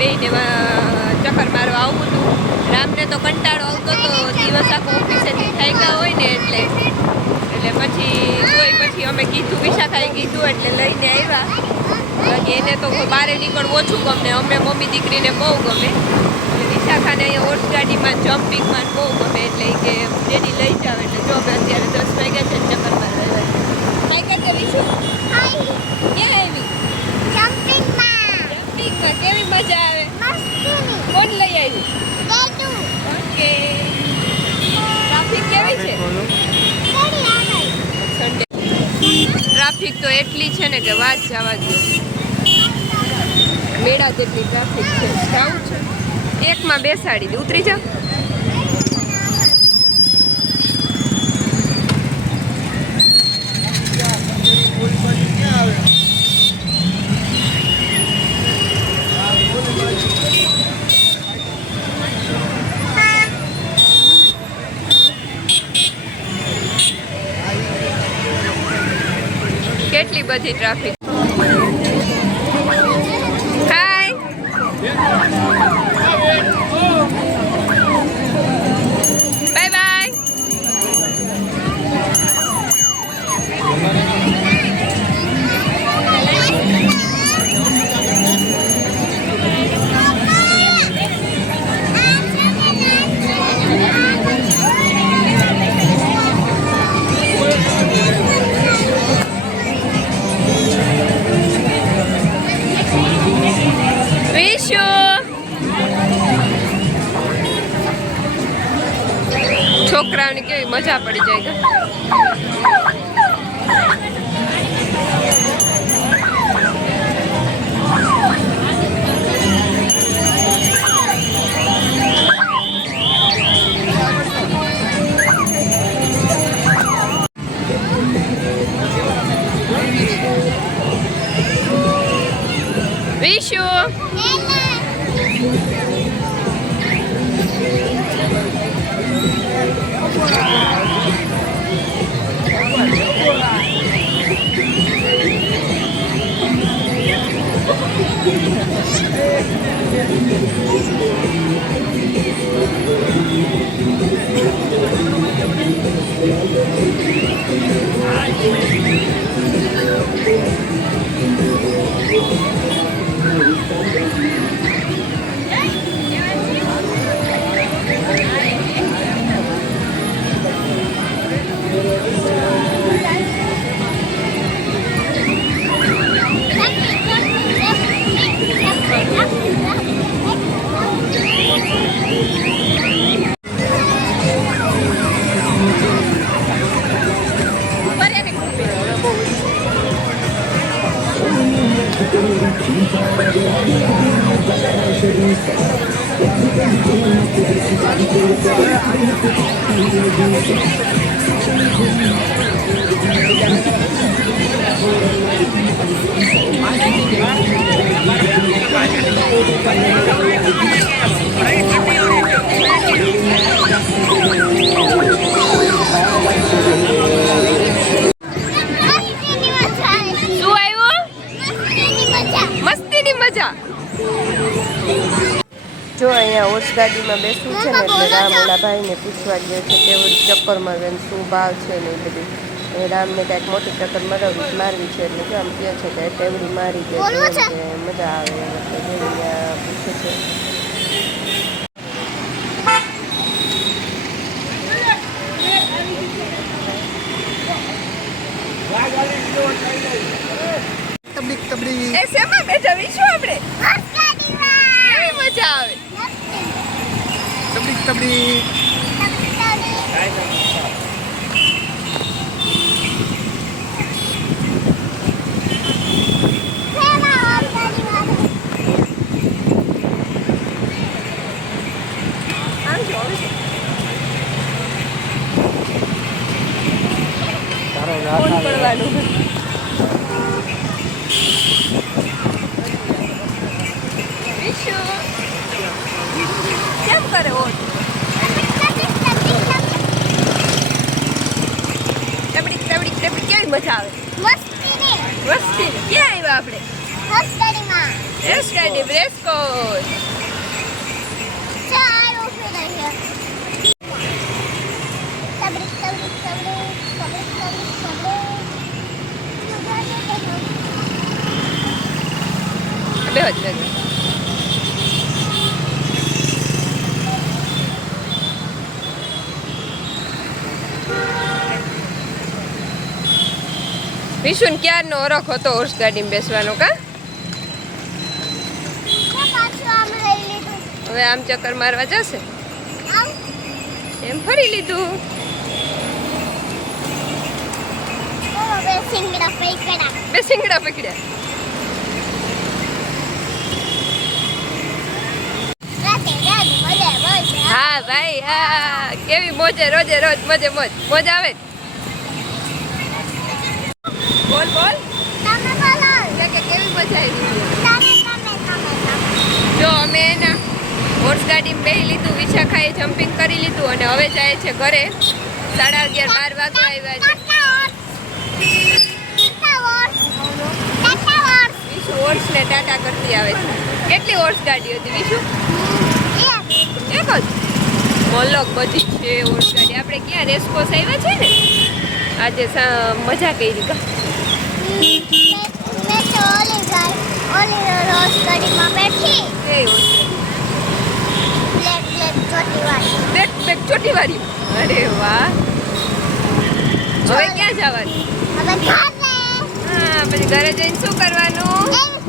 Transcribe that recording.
બેને ચક્કર મારવા આવું હતું. રામને તો કંટાળો આવતો તો દિવસ આખો ઓફિસેથી થાક્યા હોય ને એટલે પછી અમે કીધું વિશાખાએ કીધું એટલે લઈને આવ્યા. બાકી એને તો બહાર નીકળવું ઓછું ગમે, અમે મમ્મી દીકરીને બહુ ગમે. વિશાખાને અહીંયા હોર્સ ગાડીમાં જમ્પિંગમાં બહુ ગમે એટલે કે જેની લઈ જાવ એટલે જો અમે અત્યારે 10 વાગ્યા છે ચક્કર મારવા. કાંઈ કરતે વિશુ ક્યાં આવી? જમ્પિંગમાં કેવી મજા આવે? કોણ લઈ આવ્યું? ઓકે. ટ્રાફિક કેવી છે? ટ્રાફિક તો એટલી છે ને કે વાત જવા દો. મેળા જેટલી ટ્રાફિક છે. જવું છે એકમાં બેસાડી દે, ઉતરી જાવ. કેટલી બધી ટ્રાફિક. હાય બાય બાય. છોકરાઓની કેવી મજા પડી જાય. વિશુ જો અહીંયા હોર્સ ગાડીમાં બેસવું છે ને એટલે રામ ઓલા ભાઈને પૂછવા ગયો છે કેવું ચક્કર મારવે શું ભાવ છે ને એ બધું. રામને કાંઈક મોટી ચક્કર મારવી છે એટલે જો આમ કહે છે કે ટેવડી મારી દે મજા આવે એટલે અહીંયા પૂછે છે. એ શેમાં બેઠા વિશુ આપણે? કેવી મજા આવે? તબડીક ફોન પડવાનું. વિશુ કેમ કરે ઓટ? કેવી મજા આવે? મસ્તી. ક્યાં આવ્યા આપણે? રેસ ગાડી રેસકોર્સ. બે જ બે. વિશુન ક્યારનો ઓરખ હતો હોર્સ ગાડીમાં બેસવાનો કા? હવે આમ ચક્કર મારવા જશે એમ ફરી લીધું. બે સિંગડા પકડ્યા. હા ભાઈ હા, કેવી મોજે રોજે રોજ મોજે મોજ મોજ આવે. બોલ બોલ કે કેવી મજા આવી. જો અમે એના હોર્સ ગાડીમાં બેસી લીધું, વિશાખાએ જમ્પિંગ કરી લીધું અને હવે જાય છે ઘરે. 11:30 વાગે આવ્યા છે. વિશુ હોર્સને ટાટા કરતી આવે છે. કેટલી હોર્સ ગાડી હતી વિશુ? એક જ. મલક બધી છે હોર્સ ગાડી. આપણે ક્યાં રેસકોર્સ આવ્યા છે ને આજે મજા કરી કા. ચોટી વાળી. અરે વાહ. હવે ક્યાં જવાનું? હા પછી ઘરે જઈને શું કરવાનું?